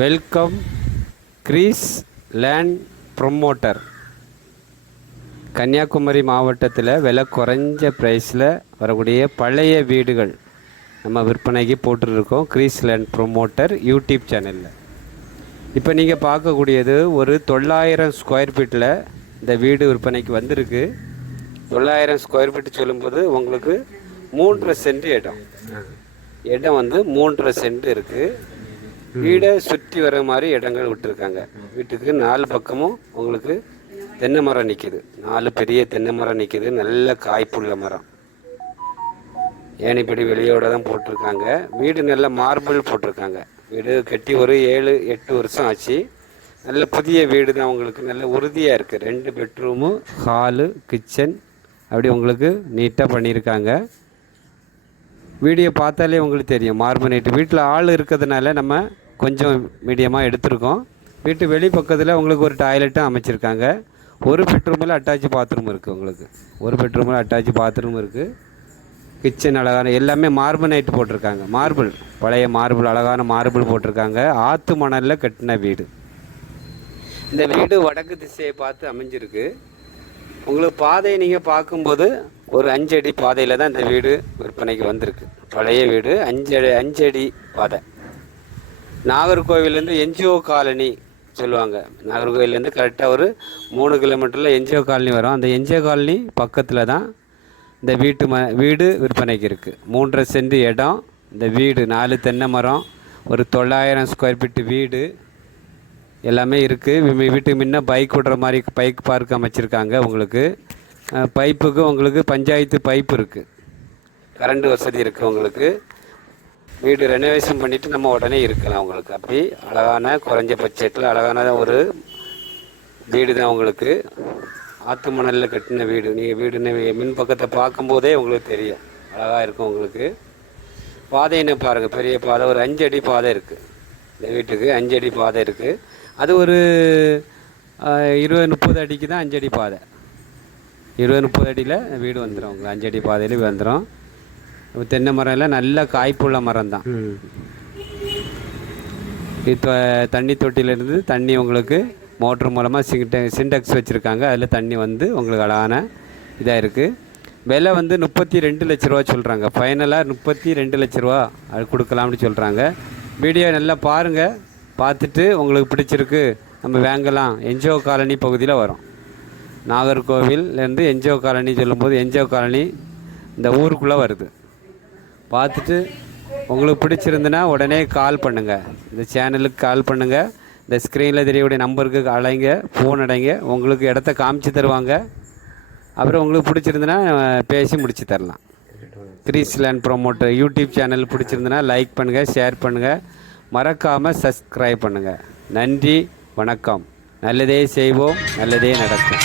Welcome grace land promoter. Kanyakumari மாவட்டத்தில் விலை குறைஞ்ச ப்ரைஸில் வரக்கூடிய பழைய வீடுகள் நம்ம விற்பனைக்கு போட்டுருக்கோம். கிரீஸ் லேண்ட் ப்ரொமோட்டர் யூடியூப் சேனலில். இப்போ நீங்கள் பார்க்கக்கூடியது ஒரு தொள்ளாயிரம் ஸ்கொயர் ஃபீட்டில் இந்த வீடு விற்பனைக்கு வந்திருக்கு. தொள்ளாயிரம் ஸ்கொயர் ஃபீட் சொல்லும்போது உங்களுக்கு மூன்றரை சென்ட் இடம். இடம் வந்து மூன்றரை சென்ட் இருக்குது வீடை சுற்றி வர மாதிரி இடங்கள் விட்டுருக்காங்க. வீட்டுக்கு நாலு பக்கமும் உங்களுக்கு தென்னை மரம் நிற்கிது நாலு பெரிய தென்னை மரம் நிற்கிது நல்ல காய்ப்புள்ள மரம். ஏனிப்படி வெளியோட தான் போட்டிருக்காங்க. வீடு நல்ல மார்பிள் போட்டிருக்காங்க. வீடு கட்டி ஒரு ஏழு எட்டு வருஷம் ஆச்சு. நல்ல புதிய வீடு தான் உங்களுக்கு. நல்ல உறுதியாக இருக்குது ரெண்டு பெட்ரூமு ஹாலு கிச்சன் அப்படி உங்களுக்கு நீட்டாக பண்ணியிருக்காங்க. வீடியோ பார்த்தாலே உங்களுக்கு தெரியும். மார்பனேட் வீட்டில் ஆள் இருக்கிறதுனால நம்ம கொஞ்சம் மீடியமாக எடுத்திருக்கோம். வீட்டு வெளி பக்கத்தில் உங்களுக்கு ஒரு டாய்லெட்டும் அமைச்சிருக்காங்க. ஒரு பெட்ரூமில் அட்டாச் பாத்ரூம் இருக்குது உங்களுக்கு. ஒரு பெட்ரூமில் அட்டாச் பாத்ரூம் இருக்குது கிச்சன் அழகான எல்லாமே மார்பனைட் போட்டிருக்காங்க. மார்பிள் பழைய மார்பிள் அழகான மார்பிள் போட்டிருக்காங்க. ஆற்று மணலில் கட்டின வீடு. இந்த வீடு வடக்கு திசையை பார்த்து அமைஞ்சிருக்கு. உங்களுக்கு பாதையை நீங்கள் பார்க்கும்போது ஒரு அஞ்சடி பாதையில் தான் இந்த வீடு விற்பனைக்கு வந்திருக்கு. பழைய வீடு அஞ்சடி அஞ்சடி பாதை. நாகர்கோவிலேருந்து என்ஜிஓ காலனி சொல்லுவாங்க. நாகர்கோவிலேருந்து கரெக்டாக ஒரு மூணு கிலோமீட்டரில் என்ஜிஓ காலனி வரும். அந்த என்ஜிஓ காலனி பக்கத்தில் தான் இந்த வீட்டு ம வீடு விற்பனைக்கு இருக்குது மூன்றரை சென்ட் இடம். இந்த வீடு நாலு தென்னை மரம். ஒரு தொள்ளாயிரம் ஸ்கொயர் ஃபீட்டு வீடு. எல்லாமே இருக்குது வீட்டுக்கு முன்ன பைக் விடுற மாதிரி பைக் பார்க் அமைச்சிருக்காங்க உங்களுக்கு. பைப்புக்கு உங்களுக்கு பஞ்சாயத்து பைப் இருக்குது கரண்ட் வசதி இருக்குது உங்களுக்கு. வீடு ரெனோவேஷன் பண்ணிவிட்டு நம்ம உடனே இருக்கலாம் உங்களுக்கு அப்படி அழகான குறைஞ்ச பட்ஜெட்டில் அழகான ஒரு வீடு தான் உங்களுக்கு ஆற்று மணலில் கட்டின வீடு. நீங்கள் வீடுன்னு மின் பக்கத்தை பார்க்கும்போதே உங்களுக்கு தெரியும். அழகாக இருக்கும் உங்களுக்கு. பாதைன்னு பாருங்கள் பெரிய பாதை. ஒரு அஞ்சு அடி பாதை இருக்குது இந்த வீட்டுக்கு அஞ்சு அடி பாதை இருக்குது அது ஒரு இருபது முப்பது அடிக்கு தான் அஞ்சடி பாதை. இருபது முப்பது அடியில் வீடு வந்துடும் உங்களுக்கு அஞ்சடி பாதையில் வந்துடும் தென்னை மரம் எல்லாம் நல்ல காய்ப்புள்ள மரம் தான் இப்போ தண்ணி தொட்டியிலேருந்து தண்ணி உங்களுக்கு மோட்ரு மூலமாக சின்டெ சின்டெக்ஸ் வச்சுருக்காங்க. அதில் தண்ணி வந்து உங்களுக்கு அழகான இதாக இருக்குது விலை வந்து முப்பத்தி ரெண்டு லட்ச ரூபா சொல்கிறாங்க ஃபைனலாக முப்பத்தி ரெண்டு லட்ச ரூபா அது கொடுக்கலாம்னு சொல்கிறாங்க வீடியோ நல்லா பாருங்கள் பார்த்துட்டு உங்களுக்கு பிடிச்சிருக்கு. நம்ம வாங்கலாம். என்ஜிஓ காலனி பகுதியில் வரும். நாகர்கோவில்லேருந்து என்ஜிஓ காலனி சொல்லும்போது என்ஜிஓ காலனி இந்த ஊருக்குள்ளே வருது. பார்த்துட்டு உங்களுக்கு பிடிச்சிருந்துன்னா உடனே கால் பண்ணுங்கள் இந்த சேனலுக்கு கால் பண்ணுங்கள் இந்த ஸ்க்ரீனில் தெரியக்கூடிய நம்பருக்கு அலைங்க ஃபோன் அடைங்க. உங்களுக்கு இடத்த காமிச்சு தருவாங்க. அப்புறம் உங்களுக்கு பிடிச்சிருந்துன்னா பேசி முடிச்சு தரலாம். Greece land promoter YouTube channel பிடிச்சிருந்துன்னா like பண்ணுங்கள் ஷேர் பண்ணுங்கள் மறக்காமல் சப்ஸ்கிரைப் பண்ணுங்கள் நன்றி வணக்கம். நல்லதே செய்வோம் நல்லதே நடக்கும்.